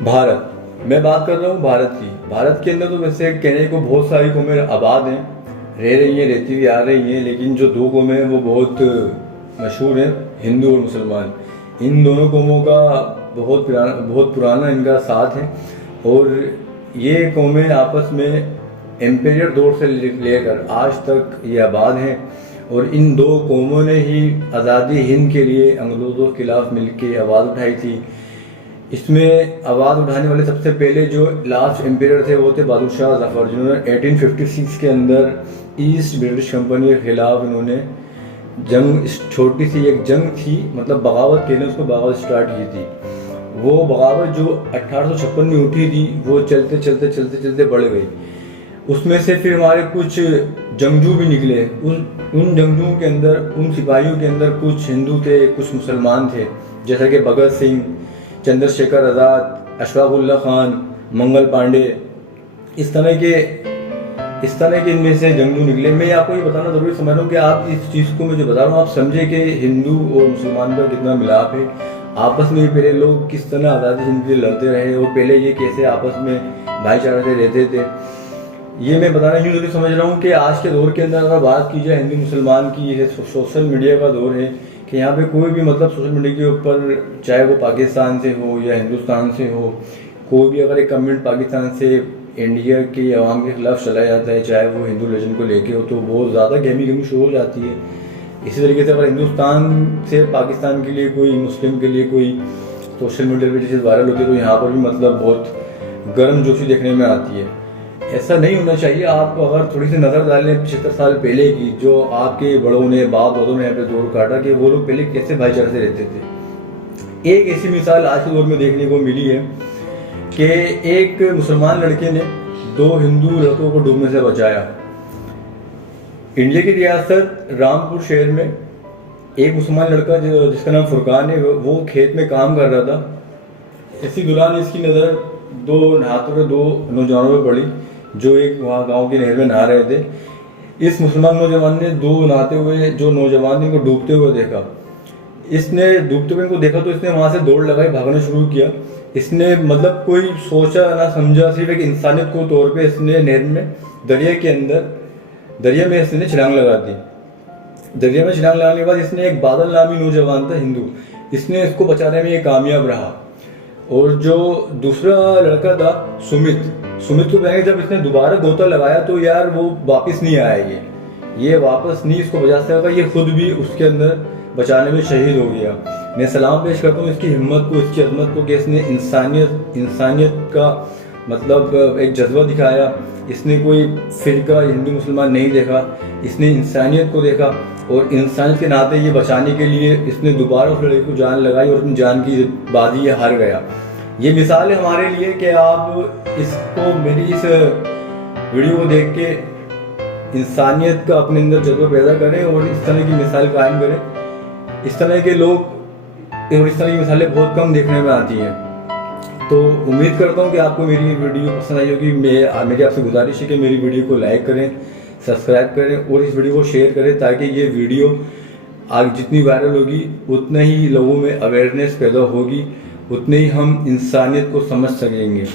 भारत, मैं बात कर रहा हूँ भारत की। भारत के अंदर तो वैसे कहने को बहुत सारी कौमें आबाद हैं, रह रही हैं, रहती हुई आ रही हैं, लेकिन जो दो कौमें हैं वो बहुत मशहूर हैं, हिंदू और मुसलमान। इन दोनों कौमों का बहुत पुराना इनका साथ है और ये कौमें आपस में एम्पेरियर दौर से लेकर आज तक ये आबाद हैं और इन दो कौमों ने ही आज़ादी हिंद के लिए अंग्रेज़ों के खिलाफ मिलकर आवाज़ उठाई थी। इसमें आवाज़ उठाने वाले सबसे पहले जो लास्ट एम्पेयर थे वो थे बहादुर शाह जफ़र, जिन्होंने 1856 के अंदर ईस्ट ब्रिटिश कंपनी के ख़िलाफ़ इन्होंने जंग, छोटी सी एक जंग थी, मतलब बगावत के लिए उसको बगावत स्टार्ट की थी। वो बगावत जो 1856 में उठी थी वो चलते चलते चलते चलते बढ़ गई। उसमें से फिर हमारे कुछ जंगजू भी निकले। उन जंगजुओं के अंदर, उन सिपाहियों के अंदर कुछ हिंदू थे, कुछ मुसलमान थे, जैसा कि भगत सिंह, चंद्रशेखर आज़ाद, अशफाक उल्लाह खान, मंगल पांडे, इस तरह के इनमें से जंगजू निकले। मैं आपको ये बताना ज़रूरी समझ रहा हूँ कि आप इस चीज़ को मैं जो बता रहा हूँ आप समझे कि हिंदू और मुसलमान का कितना मिलाप है। आपस में पहले लोग किस तरह आज़ादी हिंद के लिए लड़ते रहे और पहले ये कैसे आपस में भाईचारा से रहते थे, ये मैं बताना यूँ जरूरी समझ रहा हूँ कि आज के दौर के अंदर अगर बात की जाए हिंदू मुसलमान की, ये सोशल मीडिया का दौर है कि यहाँ पे कोई भी मतलब सोशल मीडिया के ऊपर, चाहे वो पाकिस्तान से हो या हिंदुस्तान से हो, कोई भी अगर एक कमेंट पाकिस्तान से इंडिया की आवाम के खिलाफ चला जाता है, चाहे वो हिंदू रिलीजन को लेके हो, तो बहुत ज़्यादा गहमी शुरू हो जाती है। इसी तरीके से अगर हिंदुस्तान से पाकिस्तान के लिए कोई, मुस्लिम के लिए कोई सोशल मीडिया पर चीज़ वायरल होती है तो यहाँ पर भी मतलब बहुत गर्म जोशी देखने में आती है। ऐसा नहीं होना चाहिए। आप अगर थोड़ी सी नज़र डालें 75 साल पहले की, जो आपके बड़ों ने, बाप दादों ने यहाँ पे दौर काटा कि वो लोग पहले कैसे भाईचारे से रहते थे। एक ऐसी मिसाल आज के दौर में देखने को मिली है कि एक मुसलमान लड़के ने 2 हिंदू लड़कों को डूबने से बचाया। इंडिया की रियासत रामपुर शहर में एक मुसलमान लड़का जिसका नाम फुरकान है, वो खेत में काम कर रहा था। ऐसी दौरान इसकी नज़र 2 नहाते हुए 2 नौजवानों पर पड़ी जो एक वहाँ गांव की नहर में नहा रहे थे। इस मुसलमान नौजवान ने 2 नहाते हुए जो नौजवान इनको डूबते हुए देखा। इसने डूबते हुए इनको देखा तो इसने वहाँ से दौड़ लगाई, भागना शुरू किया। इसने मतलब कोई सोचा ना समझा, सिर्फ एक इंसानियत को तौर पे इसने नहर में, दरिया में इसने छलांग लगा दी। दरिया में छलांग लगाने के बाद इसने, एक बादल नामी नौजवान था हिंदू, इसने इसको बचाने में ये कामयाब रहा। और जो दूसरा लड़का था सुमित को कहेंगे, जब इसने दोबारा गोता लगाया तो यार वो वापस नहीं आया, ये वापस नहीं इसको बचा सका, ये खुद भी उसके अंदर बचाने में शहीद हो गया। मैं सलाम पेश करता हूँ इसकी हिम्मत को, इसकी अजमत को कि इसने इंसानियत का मतलब एक जज्बा दिखाया। इसने कोई फिरका हिंदू मुसलमान नहीं देखा, इसने इंसानियत को देखा और इंसानियत के नाते ये बचाने के लिए इसने दोबारा उस लड़के को जान लगाई और अपनी जान की बाजी ये हार गया। ये मिसाल है हमारे लिए कि आप इसको, मेरी इस वीडियो को देख के इंसानियत का अपने अंदर जज्बा पैदा करें और इस तरह की मिसाल कायम करें। इस तरह के लोग और इस तरह की मिसालें बहुत कम देखने में आती हैं। तो उम्मीद करता हूँ कि आपको मेरी वीडियो पसंद आई होगी। मेरी आपसे गुजारिश है कि मेरी वीडियो को लाइक करें, सब्सक्राइब करें और इस वीडियो को शेयर करें, ताकि ये वीडियो आगे जितनी वायरल होगी उतना ही लोगों में अवेयरनेस पैदा होगी, उतने ही हम इंसानियत को समझ सकेंगे।